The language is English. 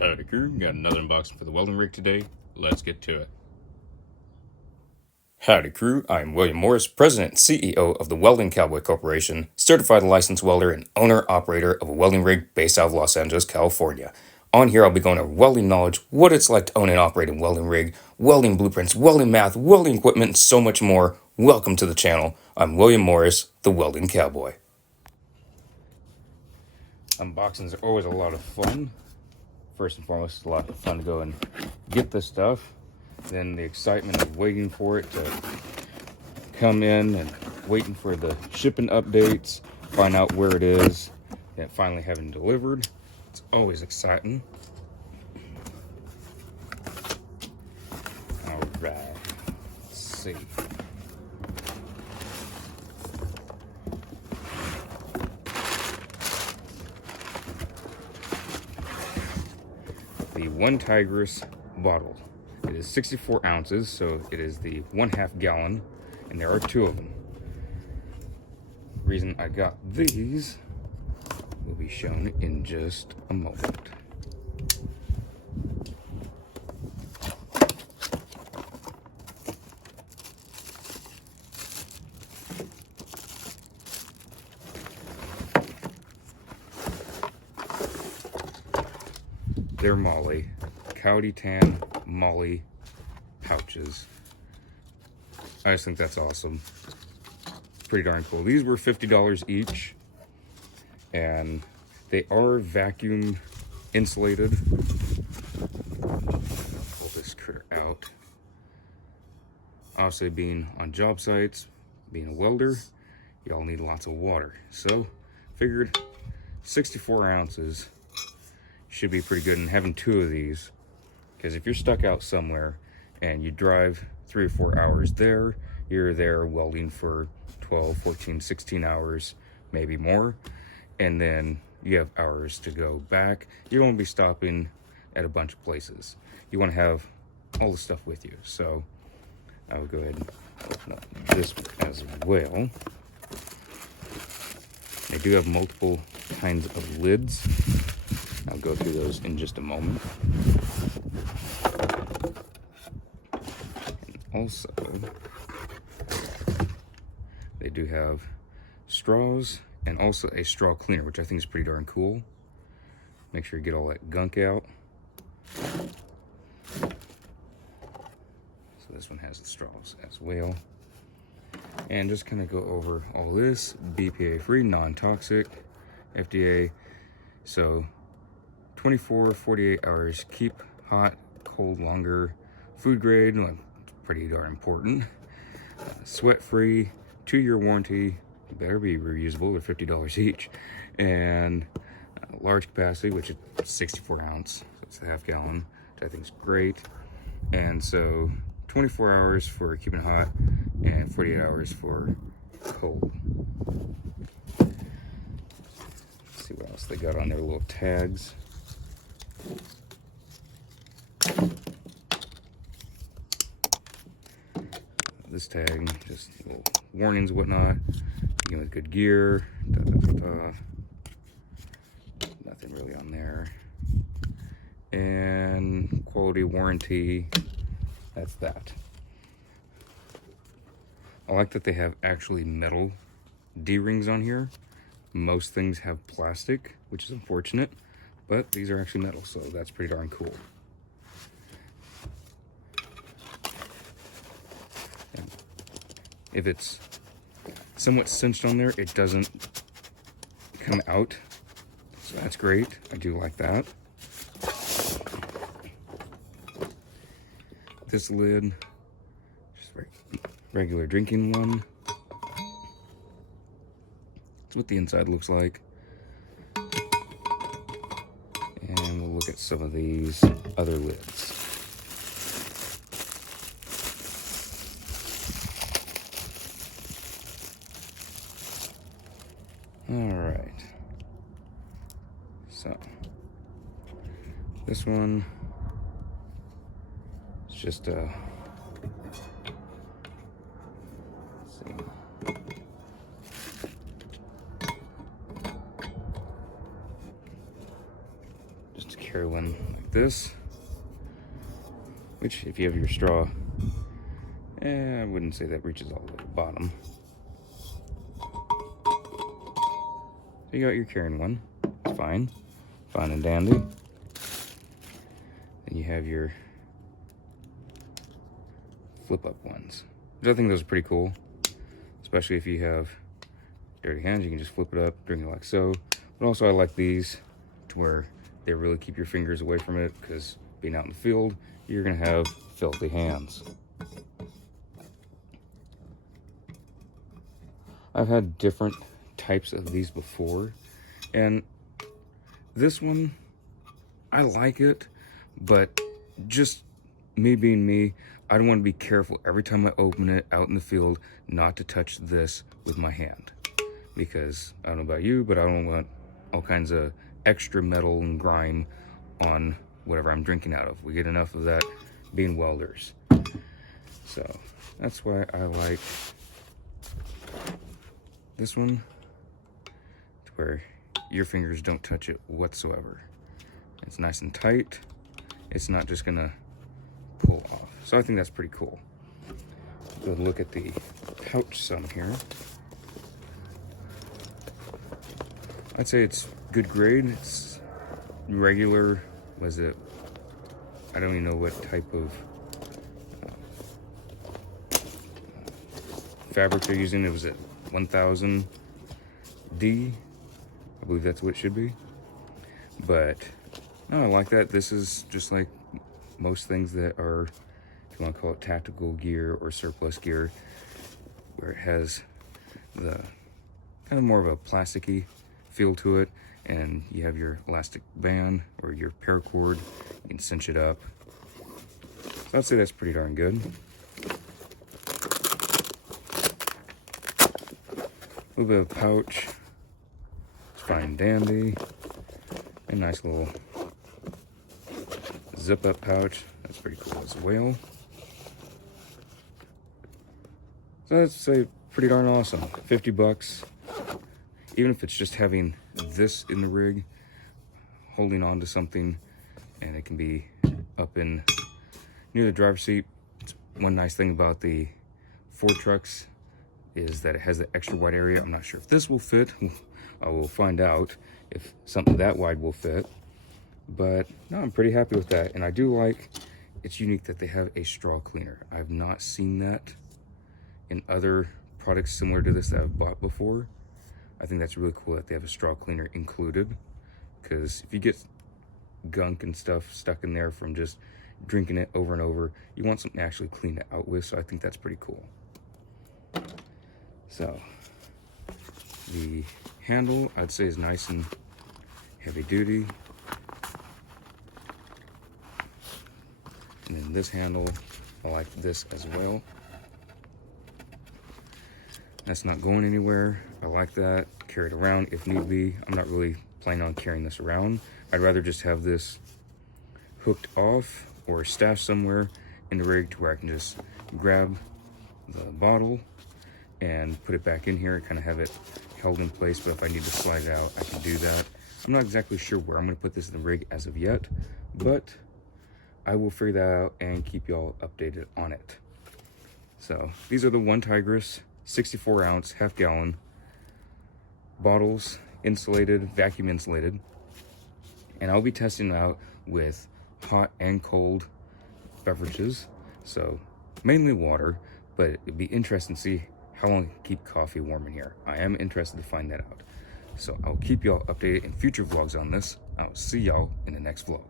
Howdy crew, got another unboxing for the welding rig today. Let's get to it. Howdy crew, I'm William Morris, President and CEO of the Welding Cowboy Corporation, certified licensed welder and owner-operator of a welding rig based out of Los Angeles, California. On here I'll be going over welding knowledge, what it's like to own and operate a welding rig, welding blueprints, welding math, welding equipment, and so much more. Welcome to the channel. I'm William Morris, the Welding Cowboy. Unboxings are always a lot of fun. First and foremost, it's a lot of fun to go and get this stuff. Then the excitement of waiting for it to come in and waiting for the shipping updates, find out where it is, and finally having delivered. It's always exciting. All right, let's see. The one Tigris bottle. It is 64 ounces, so it is the 1/2 gallon, and there are 2 of them. Reason I got these will be shown in just a moment. They're Molly, Coyote Tan Molly pouches. I just think that's awesome. Pretty darn cool. These were $50 each, and they are vacuum insulated. Pull this critter out. Obviously, being on job sites, being a welder, y'all need lots of water. So, figured 64 ounces should be pretty good, and having 2 of these, because if you're stuck out somewhere and you drive 3 or 4 hours there, you're there welding for 12, 14, 16 hours, maybe more, and then you have hours to go back. You won't be stopping at a bunch of places. You want to have all the stuff with you. So I will go ahead and open up this as well. They do have multiple kinds of lids. I'll go through those in just a moment. And also, they do have straws and also a straw cleaner, which I think is pretty darn cool. Make sure you get all that gunk out. So this one has the straws as well. And just kind of go over all this. BPA free, non-toxic, FDA. So 24, 48 hours, keep hot, cold longer, food grade, well, pretty darn important. Sweat free, 2-year warranty, better be reusable, they're $50 each. And large capacity, which is 64 ounce, so it's a 1/2 gallon, which I think is great. And so 24 hours for keeping it hot and 48 hours for cold. Let's see what else they got on their little tags. This tag, just little warnings, whatnot. Begin with good gear. Nothing really on there. And quality warranty. That's that. I like that they have actually metal D-rings on here. Most things have plastic, which is unfortunate, but these are actually metal, so that's pretty darn cool. And if it's somewhat cinched on there, it doesn't come out, so that's great. I do like that. This lid, just regular drinking one. That's what the inside looks like. And we'll look at some of these other lids. All right. So this one is just a, let's see. Just to carry one like this, which if you have your straw, I wouldn't say that reaches all the way to the bottom. So you got your carrying one, it's fine and dandy. Then you have your flip up ones, which I think those are pretty cool, especially if you have dirty hands. You can just flip it up, drink it like so. But also I like these to where they really keep your fingers away from it, because being out in the field, you're gonna have filthy hands. I've had different types of these before, and this one, I like it, but just me being me, I don't want to be careful every time I open it out in the field not to touch this with my hand, because I don't know about you, but I don't want all kinds of extra metal and grime on whatever I'm drinking out of. We get enough of that being welders. So that's why I like this one, to where your fingers don't touch it whatsoever. It's nice and tight. It's not just gonna pull off. So I think that's pretty cool. Go look at the pouch some here. I'd say it's good grade. It's regular, was it? I don't even know what type of fabric they're using. It was at 1000 D. I believe that's what it should be. But no, I like that. This is just like most things that are, if you want to call it tactical gear or surplus gear, where it has the kind of more of a plasticky feel to it, and you have your elastic band or your paracord, you can cinch it up. So I'd say that's pretty darn good. A little bit of pouch, it's fine and dandy. A nice little zip up pouch, that's pretty cool as well. So I'd say pretty darn awesome. 50 bucks. Even if it's just having this in the rig, holding on to something, and it can be up in near the driver's seat. It's one nice thing about the Ford trucks is that it has the extra wide area. I'm not sure if this will fit. I will find out if something that wide will fit. But no, I'm pretty happy with that. And I do like, it's unique that they have a straw cleaner. I've not seen that in other products similar to this that I've bought before. I think that's really cool that they have a straw cleaner included, because if you get gunk and stuff stuck in there from just drinking it over and over, you want something to actually clean it out with. So I think that's pretty cool. So the handle, I'd say, is nice and heavy duty. And then this handle, I like this as well. That's not going anywhere. I like that. Carry it around if need be. I'm not really planning on carrying this around. I'd rather just have this hooked off or stashed somewhere in the rig to where I can just grab the bottle and put it back in here, kind of have it held in place. But if I need to slide it out, I can do that. I'm not exactly sure where I'm going to put this in the rig as of yet, but I will figure that out and keep y'all updated on it. So these are the one Tigris 64 ounce half gallon bottles, insulated, vacuum insulated, and I'll be testing it out with hot and cold beverages, so mainly water, but it'd be interesting to see how long I can keep coffee warm in here. I am interested to find that out. So I'll keep y'all updated in future vlogs on this. I'll see y'all in the next vlog.